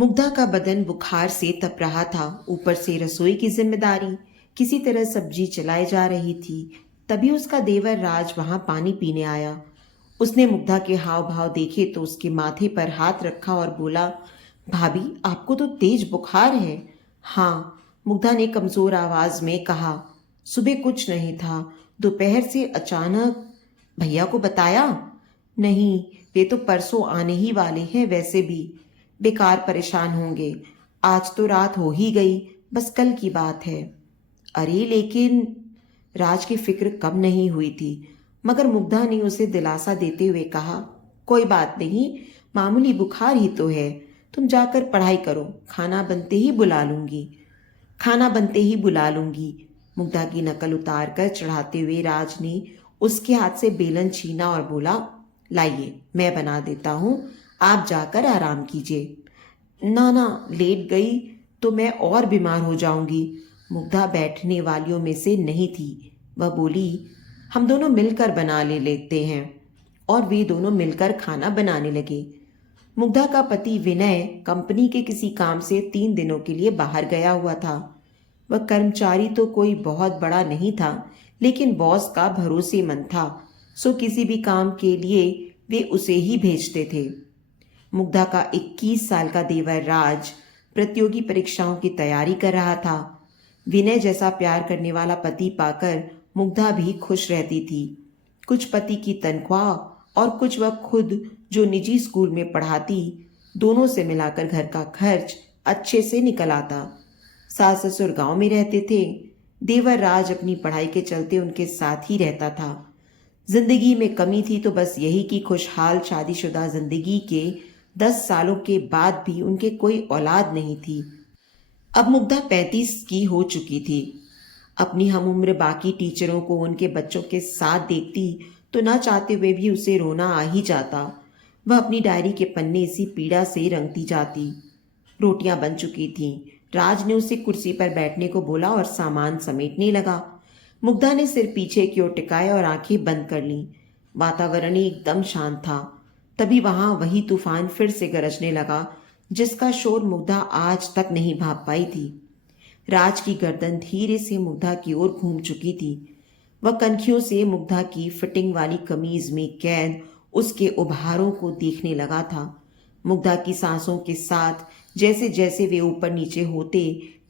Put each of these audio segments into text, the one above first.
मुग्धा का बदन बुखार से तप रहा था। ऊपर से रसोई की जिम्मेदारी, किसी तरह सब्जी चलाई जा रही थी। तभी उसका देवर राज वहां पानी पीने आया। उसने मुग्धा के हाव भाव देखे तो उसके माथे पर हाथ रखा और बोला, भाभी आपको तो तेज बुखार है। हाँ, मुग्धा ने कमजोर आवाज में कहा। सुबह कुछ नहीं था, दोपहर से अचानक। भैया को बताया? नहीं, वे तो परसों आने ही वाले हैं। वैसे भी बेकार परेशान होंगे। आज तो रात हो ही गई, बस कल की बात है। अरे लेकिन राज की फिक्र कम नहीं हुई थी, मगर मुग्धा ने उसे दिलासा देते हुए कहा, कोई बात नहीं, मामूली बुखार ही तो है। तुम जाकर पढ़ाई करो, खाना बनते ही बुला लूंगी। खाना बनते ही बुला लूंगी। मुग्धा की नकल उतार कर चढ़ाते हुए राज ने उसके हाथ से बेलन छीना और बोला, लाइए मैं बना देता हूं, आप जाकर आराम कीजिए। ना ना, लेट गई तो मैं और बीमार हो जाऊंगी। मुग्धा बैठने वालियों में से नहीं थी। वह बोली, हम दोनों मिलकर बना ले लेते हैं। और वे दोनों मिलकर खाना बनाने लगे। मुग्धा का पति विनय कंपनी के किसी काम से 3 दिनों के लिए बाहर गया हुआ था। वह कर्मचारी तो कोई बहुत बड़ा नहीं था, लेकिन बॉस का भरोसेमंद था, सो किसी भी काम के लिए वे उसे ही भेजते थे। मुग्धा का 21 साल का देवर राज प्रतियोगी परीक्षाओं की तैयारी कर रहा था। विनय जैसा प्यार करने वाला पति पाकर मुग्धा भी खुश रहती थी। कुछ पति की तनख्वाह और कुछ वह खुद जो निजी स्कूल में पढ़ाती, दोनों से मिलाकर घर का खर्च अच्छे से निकल आता। सास ससुर गांव में रहते थे। देवर राज अपनी पढ़ाई के चलते उनके साथ ही रहता था। जिंदगी में कमी थी तो बस यही कि खुशहाल शादीशुदा जिंदगी के 10 सालों के बाद भी उनके कोई औलाद नहीं थी। अब मुग्धा 35 की हो चुकी थी। अपनी हम उम्र बाकी टीचरों को उनके बच्चों के साथ देखती तो ना चाहते हुए भी उसे रोना आ ही जाता। वह अपनी डायरी के पन्ने इसी पीड़ा से रंगती जाती। रोटियां बन चुकी थीं। राज ने उसे कुर्सी पर बैठने को बोला और सामान समेटने लगा। मुग्धा ने सिर पीछे की ओर टिकाया और आंखें बंद कर लीं। वातावरण एकदम शांत था। तभी वहां वही तूफान फिर से गरजने लगा, जिसका शोर मुग्धा आज तक नहीं भाप पाई थी। राज की गर्दन धीरे से मुग्धा की ओर घूम चुकी थी। वह कनखियों से मुग्धा की फिटिंग वाली कमीज में कैद उसके उभारों को देखने लगा था। मुग्धा की सांसों के साथ जैसे जैसे वे ऊपर नीचे होते,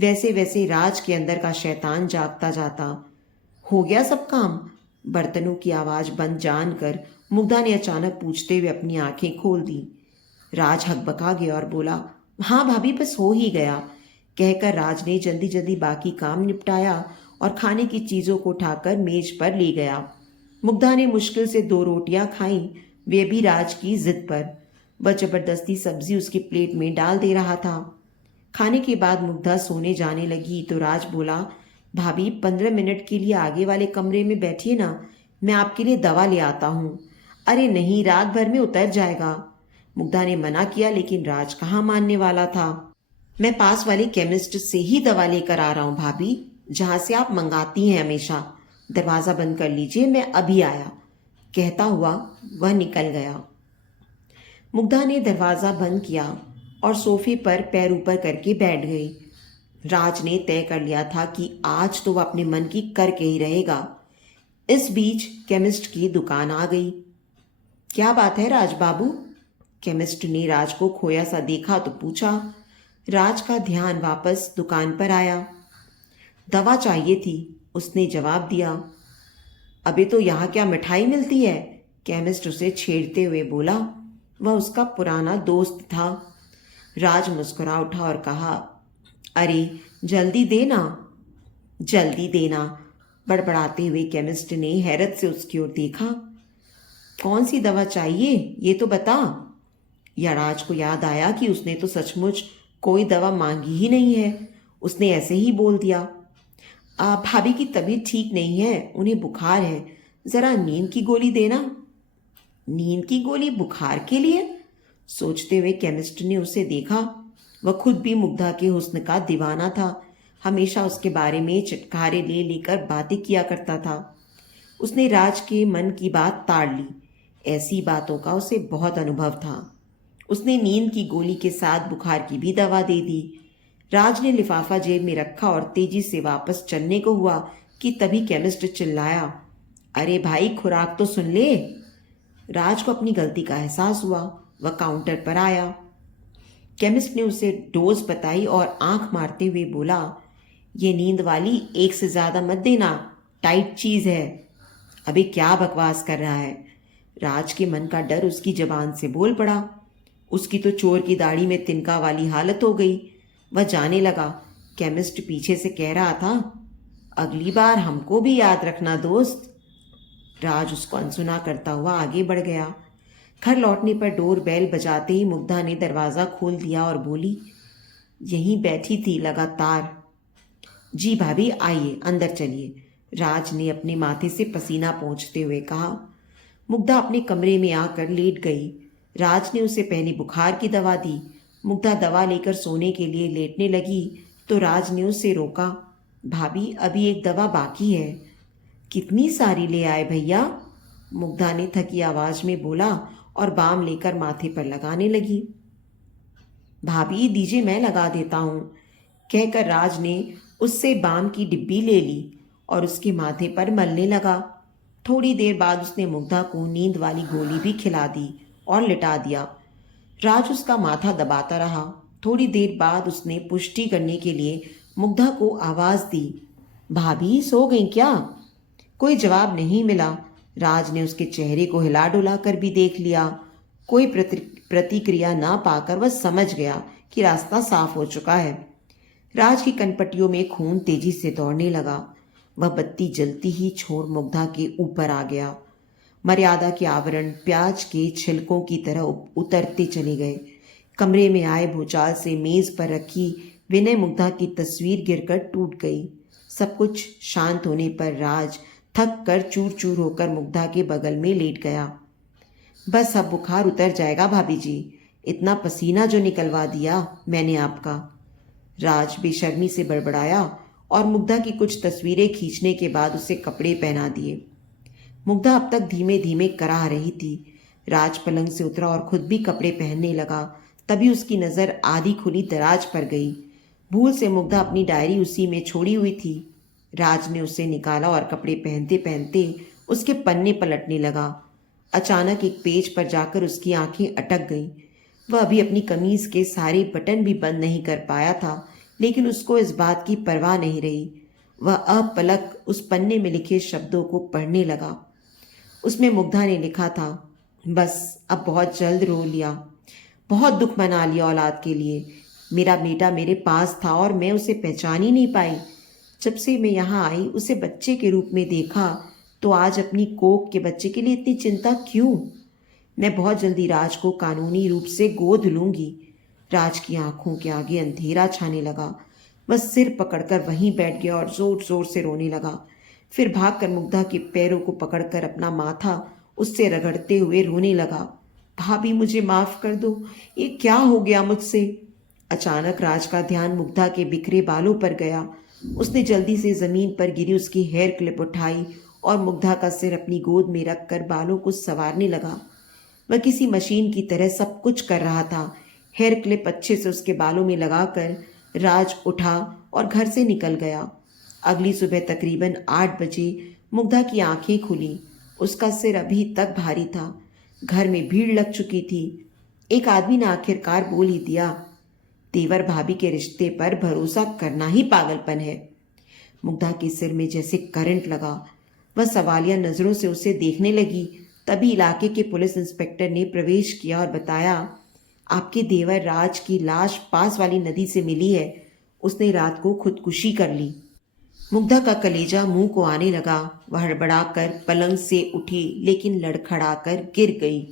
वैसे वैसे राज के अंदर का शैतान जागता जाता। हो गया सब काम? बर्तनों की आवाज बंद जानकर मुग्धा ने अचानक पूछते हुए अपनी आंखें खोल दी। राज हकबका गया और बोला, हाँ भाभी, बस हो ही गया। कहकर राज ने जल्दी जल्दी बाकी काम निपटाया और खाने की चीजों को उठाकर मेज पर ले गया। मुग्धा ने मुश्किल से 2 रोटियां खाईं, वे भी राज की जिद पर। वह जबरदस्ती सब्जी उसकी प्लेट में डाल दे रहा था। खाने के बाद मुग्धा सोने जाने लगी तो राज बोला, भाभी 15 मिनट के लिए आगे वाले कमरे में बैठिए ना, मैं आपके लिए दवा ले आता हूँ। अरे नहीं, रात भर में उतर जाएगा। मुग्धा ने मना किया, लेकिन राज कहाँ मानने वाला था। मैं पास वाले केमिस्ट से ही दवा लेकर आ रहा हूँ भाभी, जहां से आप मंगाती हैं हमेशा। दरवाजा बंद कर लीजिए, मैं अभी आया। कहता हुआ वह निकल गया। मुग्धा ने दरवाजा बंद किया और सोफे पर पैर ऊपर करके बैठ गई। राज ने तय कर लिया था कि आज तो वह अपने मन की करके ही रहेगा। इस बीच केमिस्ट की दुकान आ गई। क्या बात है राज बाबू? केमिस्ट ने राज को खोया सा देखा तो पूछा। राज का ध्यान वापस दुकान पर आया। दवा चाहिए थी, उसने जवाब दिया। अबे तो यहाँ क्या मिठाई मिलती है? केमिस्ट उसे छेड़ते हुए बोला। वह उसका पुराना दोस्त था। राज मुस्कुरा उठा और कहा, अरे जल्दी देना। जल्दी देना? बड़बड़ाते हुए केमिस्ट ने हैरत से उसकी ओर देखा। कौन सी दवा चाहिए ये तो बता। यराज को याद आया कि उसने तो सचमुच कोई दवा मांगी ही नहीं है। उसने ऐसे ही बोल दिया, भाभी की तबीयत ठीक नहीं है, उन्हें बुखार है, जरा नींद की गोली देना। नींद की गोली बुखार के लिए? सोचते हुए केमिस्ट ने उसे देखा। वह खुद भी मुग्धा के हुस्न का दीवाना था। हमेशा उसके बारे में चटखारे ले लेकर बातें किया करता था। उसने राज के मन की बात ताड़ ली। ऐसी बातों का उसे बहुत अनुभव था। उसने नींद की गोली के साथ बुखार की भी दवा दे दी। राज ने लिफाफा जेब में रखा और तेजी से वापस चलने को हुआ कि तभी केमिस्ट चिल्लाया, अरे भाई खुराक तो सुन ले। राज को अपनी गलती का एहसास हुआ। वह काउंटर पर आया। केमिस्ट ने उसे डोज बताई और आंख मारते हुए बोला, ये नींद वाली एक से ज्यादा मत देना, टाइट चीज है। अबे क्या बकवास कर रहा है। राज के मन का डर उसकी जबान से बोल पड़ा। उसकी तो चोर की दाढ़ी में तिनका वाली हालत हो गई। वह जाने लगा। केमिस्ट पीछे से कह रहा था, अगली बार हमको भी याद रखना दोस्त। राज उसको अनसुना करता हुआ आगे बढ़ गया। घर लौटने पर डोर बेल बजाते ही मुग्धा ने दरवाज़ा खोल दिया और बोली, यहीं बैठी थी लगातार। जी भाभी आइए अंदर चलिए, राज ने अपने माथे से पसीना पोंछते हुए कहा। मुग्धा अपने कमरे में आकर लेट गई। राज ने उसे पहले बुखार की दवा दी। मुग्धा दवा लेकर सोने के लिए लेटने लगी तो राज ने उसे रोका। भाभी अभी एक दवा बाकी है। कितनी सारी ले आए भैया? मुग्धा ने थकी आवाज में बोला और बाम लेकर माथे पर लगाने लगी। भाभी दीजिए मैं लगा देता हूँ, कहकर राज ने उससे बाम की डिब्बी ले ली और उसके माथे पर मलने लगा। थोड़ी देर बाद उसने मुग्धा को नींद वाली गोली भी खिला दी और लिटा दिया। राज उसका माथा दबाता रहा। थोड़ी देर बाद उसने पुष्टि करने के लिए मुग्धा को आवाज दी, भाभी सो गई क्या? कोई जवाब नहीं मिला। राज ने उसके चेहरे को हिला डुला कर भी देख लिया। कोई प्रतिक्रिया ना पाकर वह समझ गया कि रास्ता साफ हो चुका है। राज की कनपट्टियों में खून तेजी से दौड़ने लगा। वह बत्ती जलती ही छोर मुग्धा के ऊपर आ गया। मर्यादा के आवरण प्याज के छिलकों की तरह उतरते चले गए। कमरे में आए भूचाल से मेज पर रखी विनय मुग्धा की तस्वीर गिरकर टूट गई। सब कुछ शांत होने पर राज थक कर चूर चूर होकर मुग्धा के बगल में लेट गया। बस अब बुखार उतर जाएगा भाभी जी, इतना पसीना जो निकलवा दिया मैंने आपका। राज बेशर्मी से बड़बड़ाया और मुग्धा की कुछ तस्वीरें खींचने के बाद उसे कपड़े पहना दिए। मुग्धा अब तक धीमे धीमे कराह रही थी। राज पलंग से उतरा और खुद भी कपड़े पहनने लगा। तभी उसकी नज़र आधी खुली दराज पर गई। भूल से मुग्धा अपनी डायरी उसी में छोड़ी हुई थी। राज ने उसे निकाला और कपड़े पहनते पहनते उसके पन्ने पलटने लगा। अचानक एक पेज पर जाकर उसकी आंखें अटक गईं। वह अभी अपनी कमीज के सारे बटन भी बंद नहीं कर पाया था, लेकिन उसको इस बात की परवाह नहीं रही। वह अपलक उस पन्ने में लिखे शब्दों को पढ़ने लगा। उसमें मुग्धा ने लिखा था, बस अब बहुत जल्द रो लिया, बहुत दुख मना लिया औलाद के लिए। मेरा बेटा मेरे पास था और मैं उसे पहचान ही नहीं पाई। जब से मैं यहाँ आई उसे बच्चे के रूप में देखा, तो आज अपनी कोख के बच्चे के लिए इतनी चिंता क्यों? मैं बहुत जल्दी राज को कानूनी रूप से गोद लूंगी। राज की आंखों के आगे अंधेरा छाने लगा। वह सिर पकड़कर वहीं बैठ गया और जोर जोर से रोने लगा। फिर भागकर मुग्धा के पैरों को पकड़कर अपना माथा उससे रगड़ते हुए रोने लगा। भाभी मुझे माफ कर दो, ये क्या हो गया मुझसे? अचानक राज का ध्यान मुग्धा के बिखरे बालों पर गया। उसने जल्दी से जमीन पर गिरी उसकी हेयर क्लिप उठाई और मुग्धा का सिर अपनी गोद में रखकर बालों को संवारने लगा। वह किसी मशीन की तरह सब कुछ कर रहा था। हेयर क्लिप अच्छे से उसके बालों में लगाकर राज उठा और घर से निकल गया। अगली सुबह तकरीबन 8 बजे मुग्धा की आंखें खुली। उसका सिर अभी तक भारी था। घर में भीड़ लग चुकी थी। एक आदमी ने आखिरकार बोल ही दिया, तेवर भाभी के रिश्ते पर भरोसा करना ही पागलपन है। मुग्धा के सिर में जैसे करंट लगा। वह सवालिया नजरों से उसे देखने लगी। तभी इलाके के पुलिस इंस्पेक्टर ने प्रवेश किया और बताया, आपके देवर राज की लाश पास वाली नदी से मिली है। उसने रात को खुदकुशी कर ली। मुग्धा का कलेजा मुंह को आने लगा। वह हड़बड़ाकर पलंग से उठी, लेकिन लड़खड़ाकर गिर गई।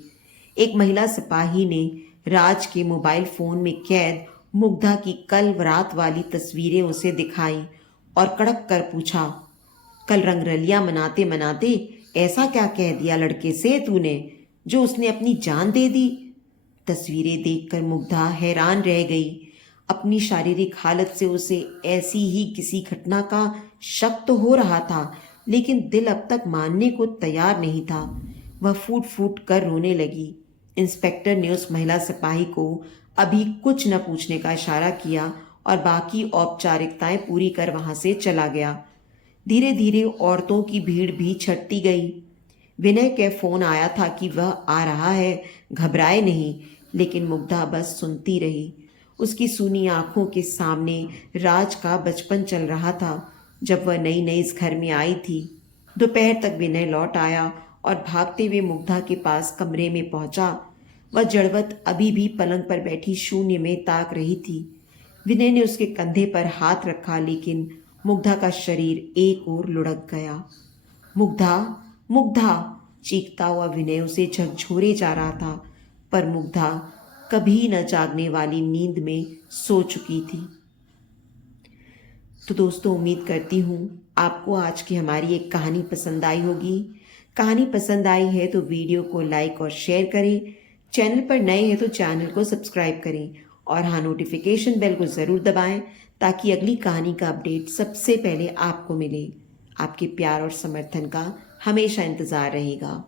एक महिला सिपाही ने राज के मोबाइल फोन में कैद मुग्धा की कल रात वाली तस्वीरें उसे दिखाई और कड़क कर पूछा, कल रंगरलिया मनाते मनाते ऐसा क्या कह दिया लड़के से तूने जो उसने अपनी जान दे दी? तस्वीरें देखकर मुग्धा हैरान रह गई। अपनी शारीरिक हालत से उसे ऐसी ही किसी घटना का शक तो हो रहा था, लेकिन दिल अब तक मानने को तैयार नहीं था। वह फूट फूट कर रोने लगी। इंस्पेक्टर ने उस महिला सिपाही को अभी कुछ न पूछने का इशारा किया और बाकी औपचारिकताएं पूरी कर वहां से चला गया। धीरे धीरे औरतों की भीड़ भी छटती गई। विनय के फोन आया था कि वह आ रहा है, घबराए नहीं, लेकिन मुग्धा बस सुनती रही। उसकी सूनी आंखों के सामने राज का बचपन चल रहा था, जब वह नई नई इस घर में आई थी। दोपहर तक विनय लौट आया और भागते हुए मुग्धा के पास कमरे में पहुंचा। वह जड़वत अभी भी पलंग पर बैठी शून्य में ताक रही थी। विनय ने उसके कंधे पर हाथ रखा, लेकिन मुग्धा का शरीर एक ओर लुढ़क गया। मुग्धा, मुग्धा, चीखता हुआ विनय उसे झकझोरे जा रहा था, पर मुग्धा कभी न जागने वाली नींद में सो चुकी थी। तो दोस्तों, उम्मीद करती हूँ आपको आज की हमारी एक कहानी पसंद आई होगी। कहानी पसंद आई है तो वीडियो को लाइक और शेयर करें। चैनल पर नए हैं तो चैनल को सब्सक्राइब करें और हाँ, नोटिफिकेशन बेल को ज़रूर दबाएं ताकि अगली कहानी का अपडेट सबसे पहले आपको मिले। आपके प्यार और समर्थन का हमेशा इंतज़ार रहेगा।